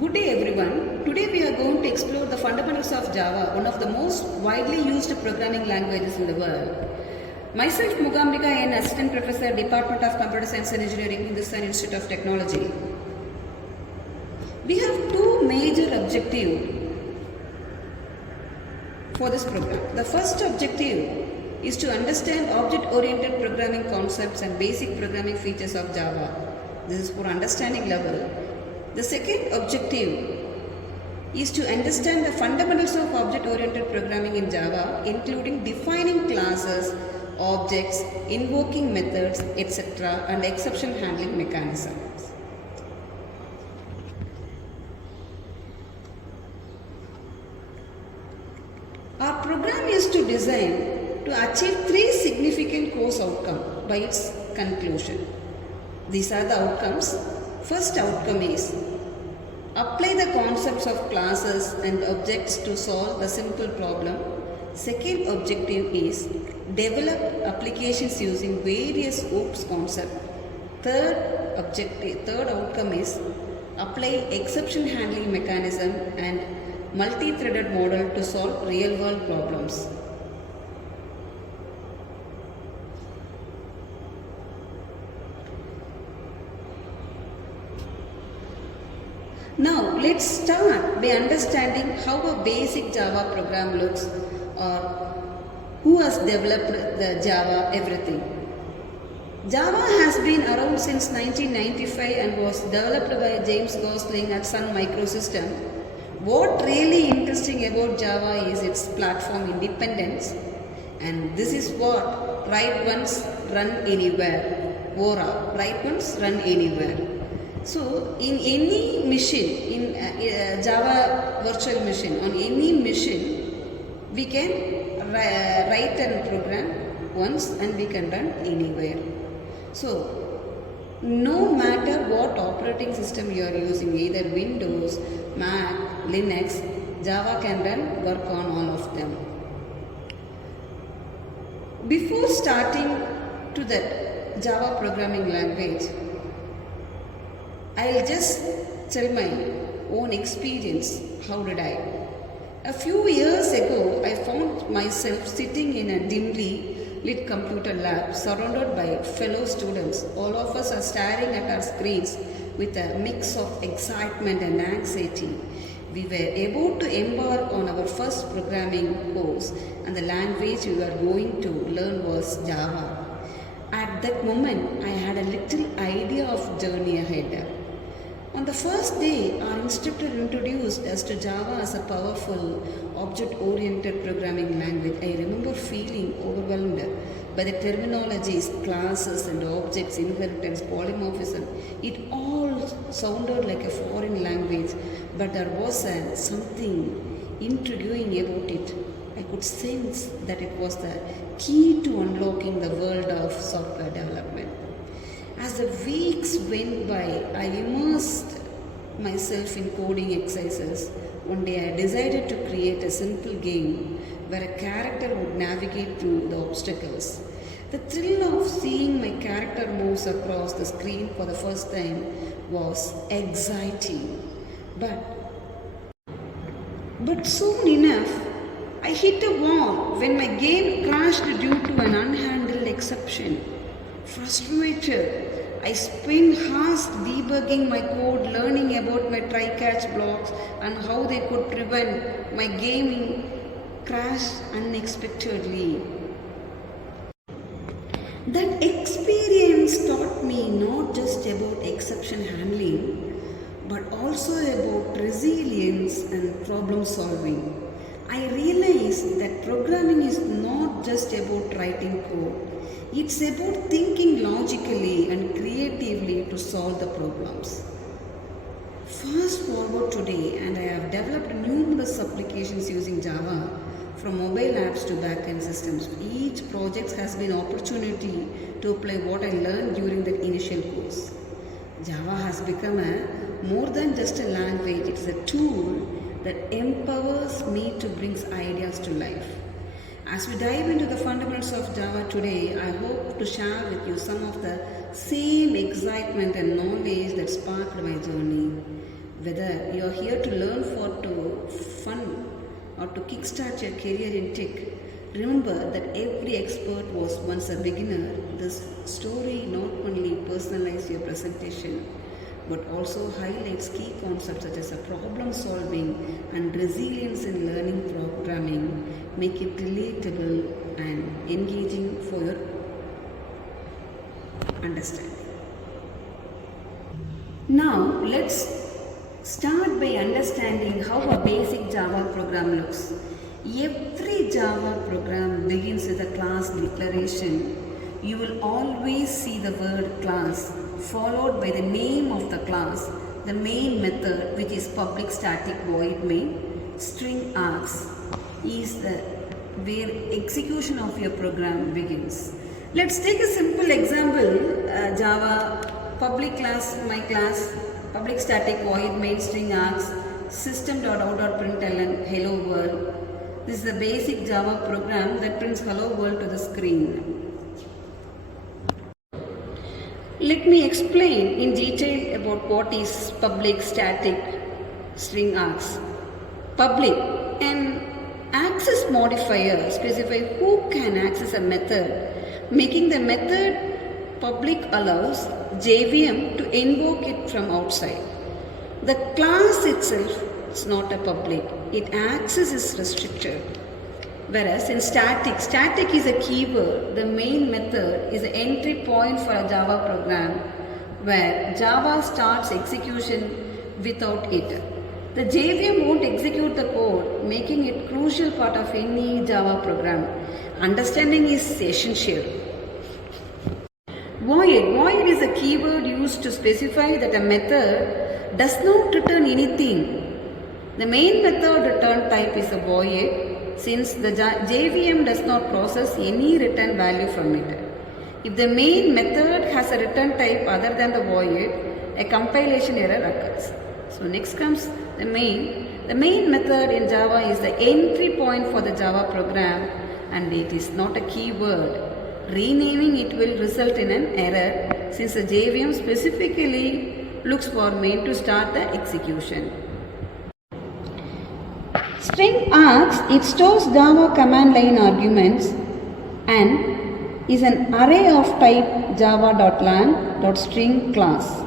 Good day everyone. Today we are going to explore the fundamentals of Java, one of the most widely used programming languages in the world. Myself Mugambika, an Assistant Professor, Department of Computer Science and Engineering, Hindustan Institute of Technology. We have two major objectives for this program. The first objective is to understand object-oriented programming concepts and basic programming features of Java. This is for understanding level. The second objective is to understand the fundamentals of object-oriented programming in Java, including defining classes, objects, invoking methods, etc. and exception handling mechanisms. Our program is to design to achieve three significant course outcomes by its conclusion. These are the outcomes. First outcome is apply the concepts of classes and objects to solve the simple problem. Second objective is develop applications using various OOPS concepts. Third outcome is apply exception handling mechanism and multi-threaded model to solve real-world problems. Now let's start by understanding how a basic Java program looks, or who has developed the Java everything. Java has been around since 1995 and was developed by James Gosling at Sun Microsystem. What really interesting about Java is its platform independence, and this is what write once, run anywhere. VORA, write once, run anywhere. So, in any machine, in Java virtual machine, on any machine, we can write and program once and we can run anywhere. So, no matter what operating system you are using, either Windows, Mac, Linux, Java can run, work on all of them. Before starting to the Java programming language, I'll just tell my own experience. How did I? A few years ago, I found myself sitting in a dimly lit computer lab surrounded by fellow students. All of us are staring at our screens with a mix of excitement and anxiety. We were able to embark on our first programming course, and the language we were going to learn was Java. At that moment, I had a little idea of journey ahead. On the first day, our instructor introduced us to Java as a powerful, object-oriented programming language. I remember feeling overwhelmed by the terminologies, classes and objects, inheritance, polymorphism. It all sounded like a foreign language, but there was something intriguing about it. I could sense that it was the key to unlocking the world of software development. As the weeks went by, I immersed myself in coding exercises. One day I decided to create a simple game where a character would navigate through the obstacles. The thrill of seeing my character moves across the screen for the first time was exciting. But soon enough, I hit a wall when my game crashed due to an unhandled exception. Frustrated, I spent hours debugging my code, learning about my try-catch blocks and how they could prevent my game crash unexpectedly. That experience taught me not just about exception handling, but also about resilience and problem solving. I realized that programming is not just about writing code. It's about thinking logically and creatively to solve the problems. Fast forward today, and I have developed numerous applications using Java, from mobile apps to backend systems. Each project has been an opportunity to apply what I learned during the initial course. Java has become more than just a language, it's a tool that empowers me to bring ideas to life. As we dive into the fundamentals of Java today, I hope to share with you some of the same excitement and knowledge that sparked my journey. Whether you are here to learn for to fun or to kickstart your career in tech, remember that every expert was once a beginner. This story not only personalizes your presentation but also highlights key concepts such as a problem solving and resilience in learning programming, make it relatable and engaging for your understanding. Now let's start by understanding how a basic Java program looks. Every Java program begins with a class declaration. You will always see the word class followed by the name of the class, the main method, which is public static void main. String args is the where execution of your program begins. Let's take a simple example. Java public class, my class, public static void main string args, system.out.println hello world. This is the basic Java program that prints hello world to the screen. Let me explain in detail about what is public static string args. Public, an access modifier specifies who can access a method. Making the method public allows JVM to invoke it from outside. The class itself is not a public, its access is restricted. Whereas in static is a keyword. The main method is the entry point for a Java program where Java starts execution without it. The JVM won't execute the code, making it crucial part of any Java program. Understanding is essential. Void is a keyword used to specify that a method does not return anything. The main method return type is a void, since the JVM does not process any return value from it. If the main method has a return type other than the void, a compilation error occurs. So next comes the main. The main method in Java is the entry point for the Java program and it is not a keyword. Renaming it will result in an error since the JVM specifically looks for main to start the execution. String args, it stores Java command line arguments and is an array of type java.lang.string class.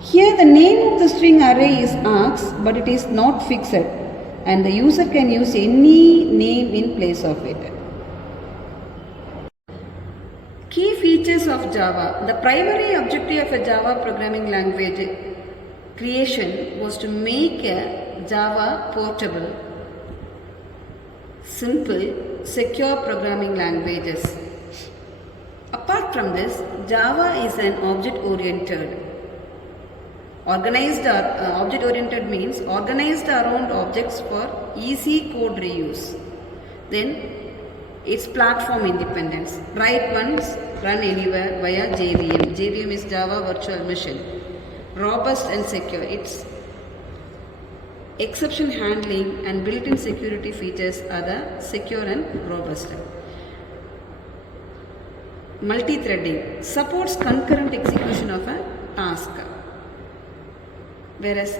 Here the name of the string array is args, but it is not fixed and the user can use any name in place of it. Key features of Java. The primary objective of a Java programming language creation was to make a Java portable, simple, secure programming languages. Apart from this, Java is an object-oriented. Object-oriented means organized around objects for easy code reuse. Then it's platform independence. Write once, run anywhere via JVM. JVM is Java Virtual Machine. Robust and secure. It's exception handling and built-in security features are the secure and robust. Multi-threading supports concurrent execution of a task. Whereas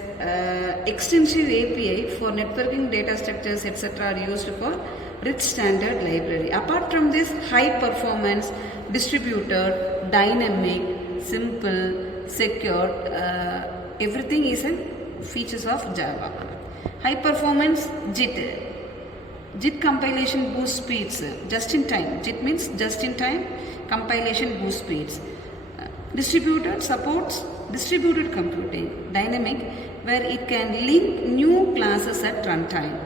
extensive API for networking data structures etc. are used for rich standard library. Apart from this, high performance, distributed, dynamic, simple, secure, everything is a features of Java. High performance JIT. JIT compilation boost speeds just in time. JIT means just in time compilation boost speeds. Distributed supports distributed computing. Dynamic where it can link new classes at runtime.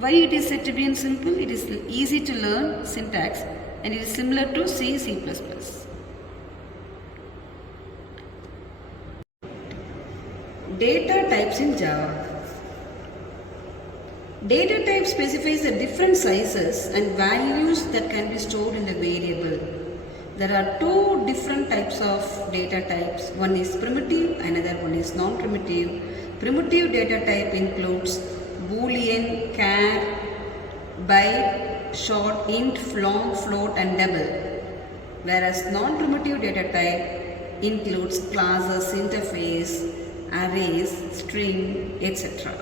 Why it is said to be in simple? It is easy to learn syntax and it is similar to C, C++. Data types in Java. Data type specifies the different sizes and values that can be stored in the variable. There are two different types of data types. One is primitive, another one is non-primitive. Primitive data type includes boolean, char, byte, short, int, long, float and double. Whereas non-primitive data type includes classes, interface, arrays, string, etc.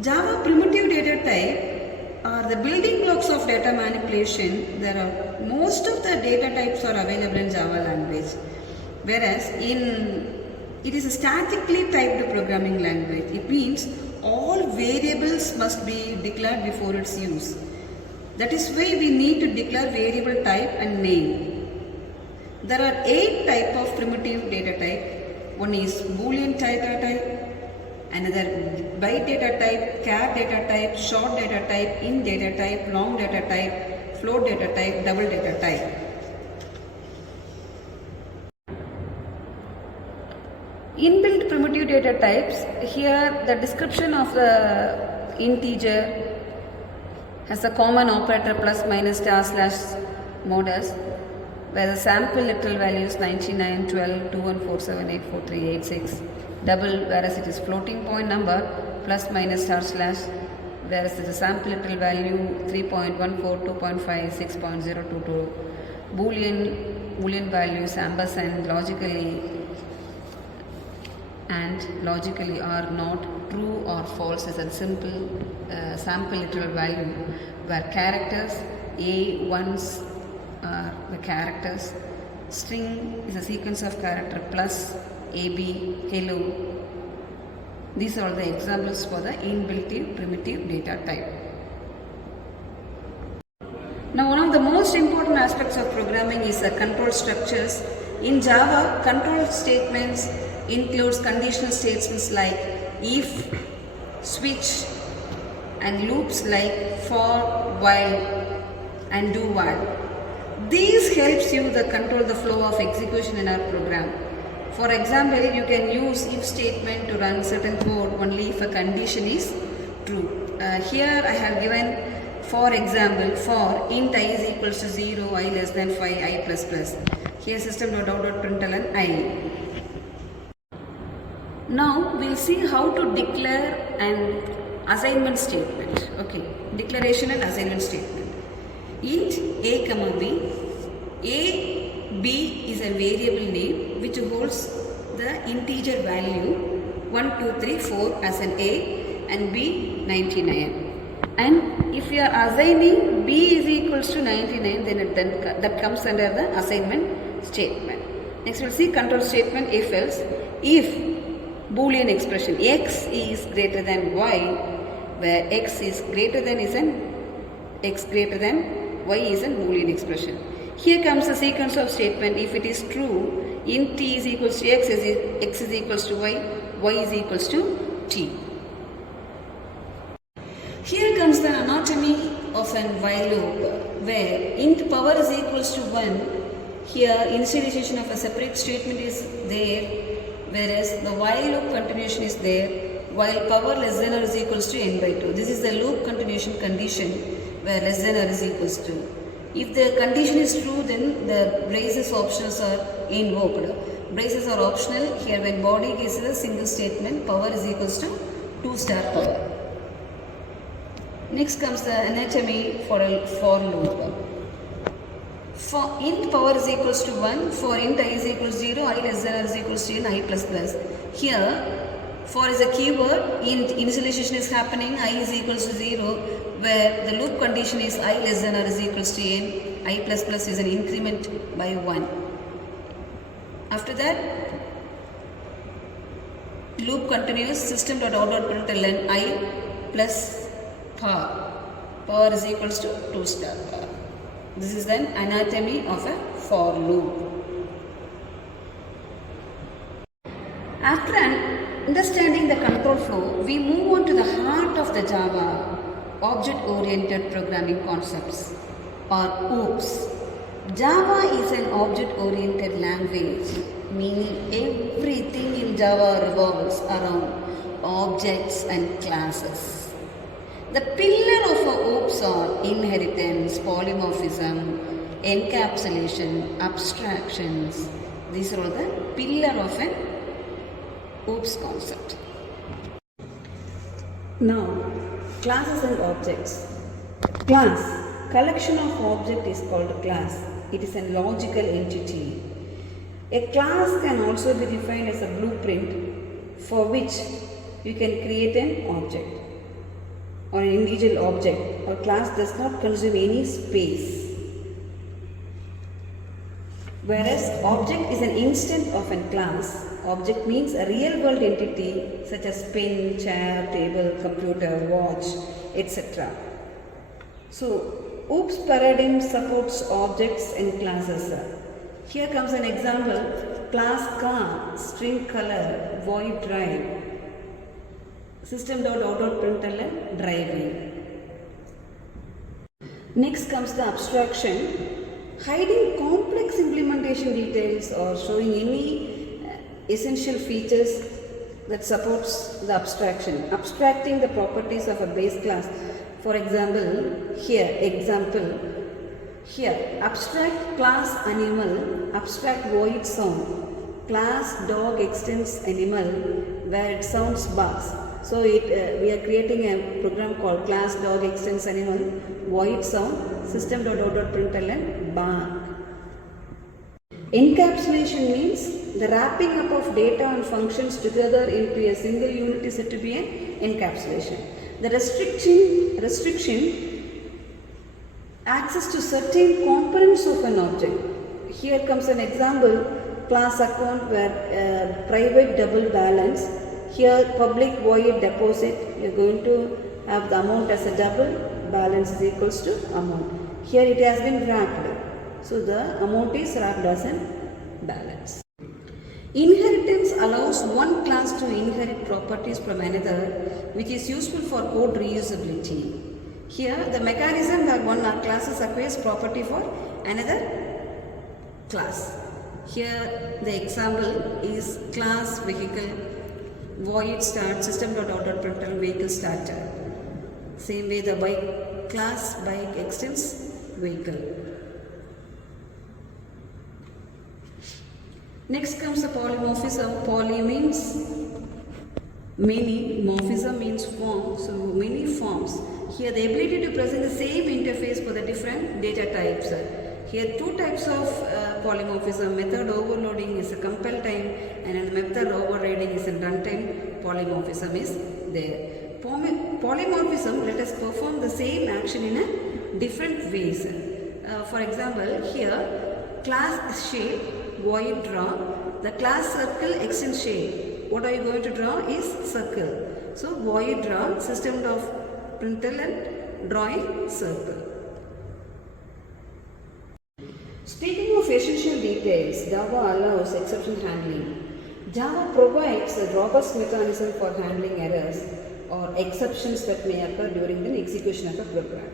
Java primitive data type are the building blocks of data manipulation. Most of the data types are available in Java language, whereas it is a statically typed programming language. It means all variables must be declared before its use. That is why we need to declare variable type and name. There are 8 types of primitive data type. One is Boolean data type, another byte data type, char data type, short data type, int data type, long data type, float data type, double data type. Inbuilt primitive data types, here the description of the integer has a common operator plus minus star slash modus, where the sample literal value is 99, 12, 2147, 843, 86, double, whereas it is floating point number plus minus star slash, whereas the sample literal value 3.14, 2.5, 6.022, Boolean values ampersand logically are not true or false as a simple sample literal value, where characters A1s are the characters, string is a sequence of character plus AB, hello. These are the examples for the inbuilt primitive data type. Now, one of the most important aspects of programming is the control structures. In Java, control statements includes conditional statements like if, switch, and loops like for, while, and do while. These helps you to control the flow of execution in our program. For example, you can use if statement to run certain code only if a condition is true. Here I have given, for example, for int I is equals to 0, I less than 5, I plus plus. Here system.out.println I. Now we will see how to declare an assignment statement. Okay, declaration and assignment statement. Int a comma b. B is a variable name which holds the integer value 1, 2, 3, 4 as an A and B 99. And if you are assigning B is equals to 99, then that comes under the assignment statement. Next we will see control statement if else. If Boolean expression x is greater than y, where x is greater than is an x greater than y is a Boolean expression. Here comes the sequence of statement. If it is true, int t is equals to x is equals to y is equals to t. Here comes the anatomy of an while loop, where int power is equals to 1. Here initialization of a separate statement is there, whereas the while loop continuation is there, while power less than or is equals to n by 2. This is the loop continuation condition, where less than or is equals to. If the condition is true, then the braces optionals are invoked. Braces are optional. Here when body is a single statement, power is equals to 2 star power. Next comes the anatomy for a for loop. For int power is equals to 1, for int I is equals to 0, I less than or is equals to n, I plus plus. Here, for is a keyword, int initialization is happening, I is equals to 0, where the loop condition is I less than or is equals to n, I plus plus is an increment by 1. After that, loop continues, system.out.println I plus power is equals to 2 star power. This is then anatomy of a for loop. After understanding the control flow, we move on to the heart of the Java, object-oriented programming concepts, or OOPs. Java is an object-oriented language, meaning everything in Java revolves around objects and classes. The pillar of our OOPs are inheritance, polymorphism, encapsulation, abstractions. These are all the pillar of an OOPs concept. Now, classes and objects. Class. Collection of object is called class. It is a logical entity. A class can also be defined as a blueprint for which you can create an object or an individual object. Or class does not consume any space. Whereas object is an instance of a class. Object means a real world entity such as pen, chair, table, computer, watch, etc. So, OOPS paradigm supports objects and classes. Here comes an example: class car, string color, void drive, system.out.println driving. Next comes the abstraction, hiding complex implementation details or showing any essential features that supports the abstraction. Abstracting the properties of a base class. For example, here abstract class animal, abstract void sound, class dog extends animal where it sounds barks. So we are creating a program called class dog extends animal, void sound, system.out.println bark. Encapsulation means the wrapping up of data and functions together into a single unit is said to be an encapsulation. The restriction access to certain components of an object. Here comes an example, class account where private double balance. Here public void deposit, you are going to have the amount as a double, balance is equals to amount. Here it has been wrapped. So the amount is wrapped as a balance. Inheritance allows one class to inherit properties from another, which is useful for code reusability. Here the mechanism where one class acquires property for another class. Here the example is class vehicle, void start, system.out.println vehicle starter. Same way the bike class bike extends vehicle. Next comes the polymorphism. Poly means many, morphism means form, so many forms. Here the ability to present the same interface for the different data types. Here two types of polymorphism. Method overloading is a compile time and method overriding is a runtime polymorphism is there. Polymorphism let us perform the same action in a different ways. For example, here class shape, void draw, the class circle extends shape. What are you going to draw is circle. So void draw, system of println drawing circle. Speaking of essential details, Java allows exception handling. Java provides a robust mechanism for handling errors or exceptions that may occur during the execution of a program.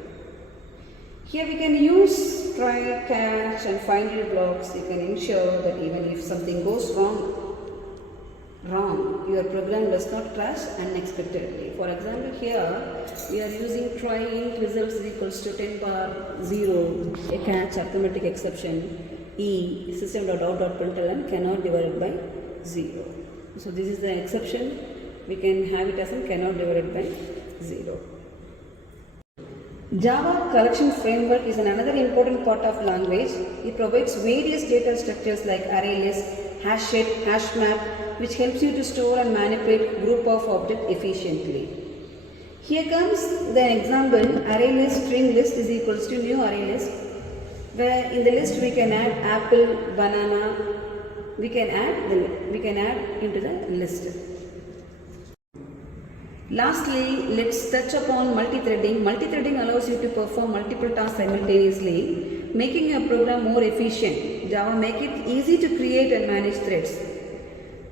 Here we can use try, catch and finally blocks. You can ensure that even if something goes wrong, your program does not crash unexpectedly. For example, here we are using try int results is equals to 10 bar 0, a catch arithmetic exception, e system.out.println cannot divided by 0. So this is the exception. We can have it as a cannot divided by 0. Java collection framework is another important part of language. It provides various data structures like array list, hash set, hash map, which helps you to store and manipulate group of objects efficiently. Here comes the example, array list string list is equals to new array list, where in the list we can add apple, banana, we can add into the list. Lastly, let's touch upon multi-threading. Multi-threading allows you to perform multiple tasks simultaneously, making your program more efficient. Java make it easy to create and manage threads.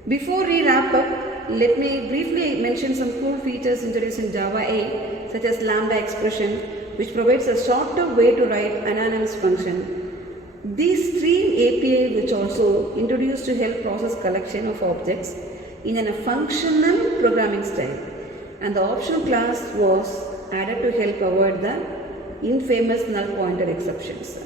Before we wrap up, let me briefly mention some cool features introduced in Java 8, such as lambda expression, which provides a shorter way to write an anonymous function. These three API which also introduced to help process collection of objects in a functional programming style. And the optional class was added to help avoid the infamous null pointer exceptions.